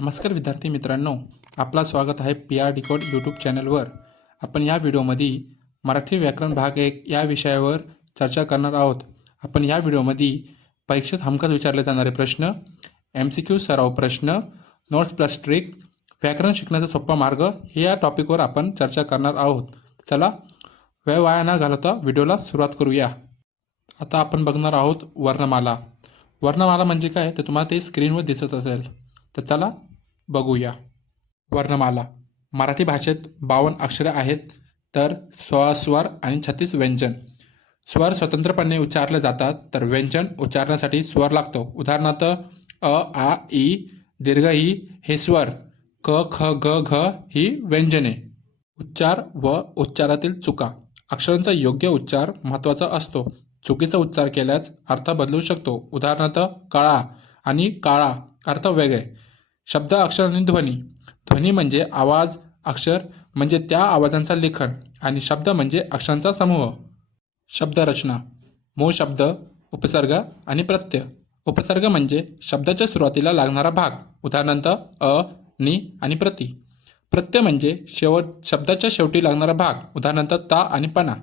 नमस्कार विद्यार्थी मित्रांनो आपला स्वागत आहे पी आर डिकोड यूट्यूब चॅनलवर. आपण या व्हिडिओमध्ये मराठी व्याकरण भाग एक या विषयावर चर्चा करणार आहोत. आपण या व्हिडिओमध्ये परीक्षेत हमखास विचारले जाणारे प्रश्न एम सी क्यू सराव प्रश्न नोट्स प्लस ट्रिक व्याकरण शिकण्याचा सोपा मार्ग हे या टॉपिकवर आपण चर्चा करणार आहोत. चला वेळ वाया न घालवता व्हिडिओला सुरुवात करूया. आता आपण बघणार आहोत वर्णमाला. वर्णमाला म्हणजे काय? ते तुम्हाला ते स्क्रीनवर दिसत असेल. तर चला बघूया. वर्णमाला. मराठी भाषेत बावन्न अक्षरे आहेत तर सोळा स्वर आणि छत्तीस व्यंजन. स्वर स्वतंत्रपणे उच्चारले जातात तर व्यंजन उच्चारण्यासाठी स्वर लागतो. उदाहरणार्थ अ आ ई दीर्घ ई हे स्वर. क ख ग घ ही व्यंजने. उच्चार व उच्चारातील चुका. अक्षरांचा योग्य उच्चार महत्त्वाचा असतो. चुकीचा उच्चार केल्यास अर्थ बदलू शकतो. उदाहरणार्थ काळा आणि काळा अर्थ वेगळे. शब्द अक्षर आणि ध्वनी. ध्वनी म्हणजे आवाज अक्षर म्हणजे त्या आवाजांचा लेखन आणि शब्द म्हणजे अक्षरांचा समूह. शब्दरचना. मूळ शब्द उपसर्ग आणि प्रत्यय. उपसर्ग म्हणजे शब्दाच्या सुरुवातीला लागणारा भाग उदाहरणार्थ अ नि आणि प्रति. प्रत्यय म्हणजे शेवट शब्दाच्या शेवटी लागणारा भाग उदाहरणार्थ ता आणि पणा.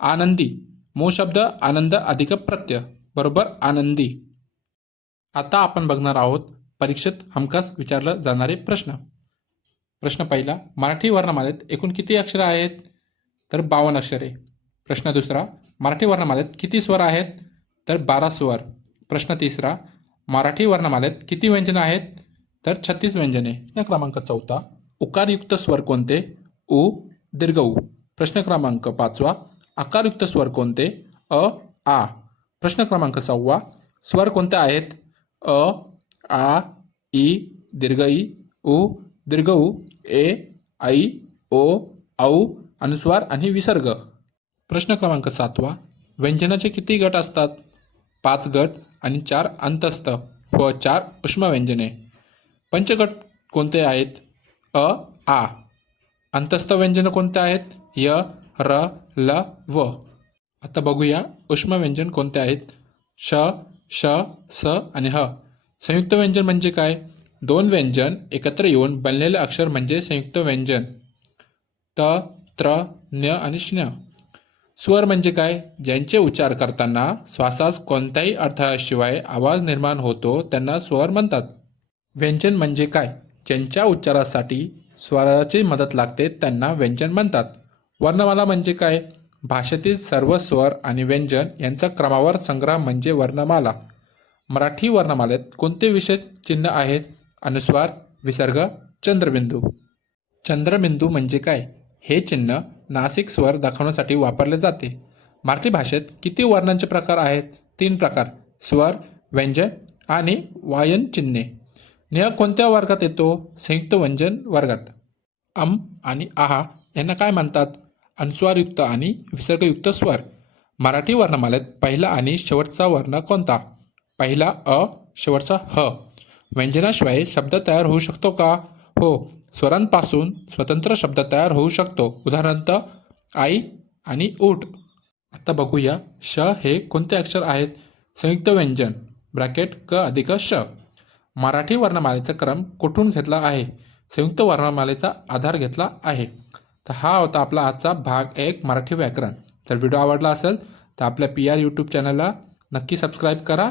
आनंदी. मूळ शब्द आनंद अधिक प्रत्यय. बरोबर आनंदी. आता आपण बघणार आहोत परीक्षेत हमखास विचारलं जाणारे प्रश्न. प्रश्न पहिला मराठी वर्णमालेत एकूण किती अक्षरं आहेत? तर बावन्न अक्षरे. प्रश्न दुसरा मराठी वर्णमालेत किती स्वर आहेत? तर बारा स्वर. प्रश्न तिसरा मराठी वर्णमालेत किती व्यंजनं आहेत? तर छत्तीस व्यंजने. प्रश्न क्रमांक चौथा उकारयुक्त स्वर कोणते? उ दीर्घ उ. प्रश्न क्रमांक पाचवा आकारयुक्त स्वर कोणते? अ आ. प्रश्न क्रमांक सहावा स्वर कोणते आहेत? अ आ ई दीर्घ ई उ दीर्घ उ ए आई ओ औ अनुस्वार आणि विसर्ग प्रश्न क्रमांक सातवा व्यंजनाचे किती गट असतात पाच गट आणि चार अंतस्थ व चार उष्मव्यंजने पंचगट कोणते आहेत अ आ अंतस्थ व्यंजनं कोणते आहेत य र ल व आता बघूया उष्मव्यंजन कोणते आहेत श श स आणि ह संयुक्त व्यंजन म्हणजे काय? दोन व्यंजन एकत्र येऊन बनलेले अक्षर म्हणजे संयुक्त व्यंजन. त त्र न्य आणि श्न. स्वर म्हणजे काय? ज्यांचे उच्चार करताना श्वासास कोणत्याही अडथळ्याशिवाय आवाज निर्माण होतो त्यांना स्वर म्हणतात. व्यंजन म्हणजे काय? ज्यांच्या उच्चारासाठी स्वराची मदत लागते त्यांना व्यंजन म्हणतात. वर्णमाला म्हणजे काय? भाषेतील सर्व स्वर आणि व्यंजन यांचा क्रमावर संग्रह म्हणजे वर्णमाला. मराठी वर्णमालेत कोणते विशेष चिन्ह आहेत? अनुस्वार विसर्ग चंद्रबिंदू. चंद्रबिंदू म्हणजे काय? हे चिन्ह नासिक स्वर दाखवण्यासाठी वापरले जाते. मराठी भाषेत किती वर्णांचे प्रकार आहेत? तीन प्रकार स्वर व्यंजन आणि वायन चिन्हे. नेह कोणत्या वर्गात येतो? संयुक्त व्यंजन वर्गात. अम आणि आहा यांना काय म्हणतात? अनुस्वारयुक्त आणि विसर्गयुक्त स्वर. मराठी वर्णमालेत पहिला आणि शेवटचा वर्ण कोणता? पहिला अ शेवटचा ह. व्यंजनाशिवाय शब्द तयार होऊ शकतो का? हो. स्वरांपासून स्वतंत्र शब्द तयार होऊ शकतो. उदाहरणार्थ आई आणि ऊट. आता बघूया श हे कोणते अक्षर आहेत? संयुक्त व्यंजन ब्रॅकेट क अधिक श. मराठी वर्णमालेचा क्रम कुठून घेतला आहे? संयुक्त वर्णमालेचा आधार घेतला आहे. तर हा होता आपला आजचा भाग एक मराठी व्याकरण. जर व्हिडिओ आवडला असेल तर आपल्या पी आर यूट्यूब चॅनलला नक्की सबस्क्राईब करा.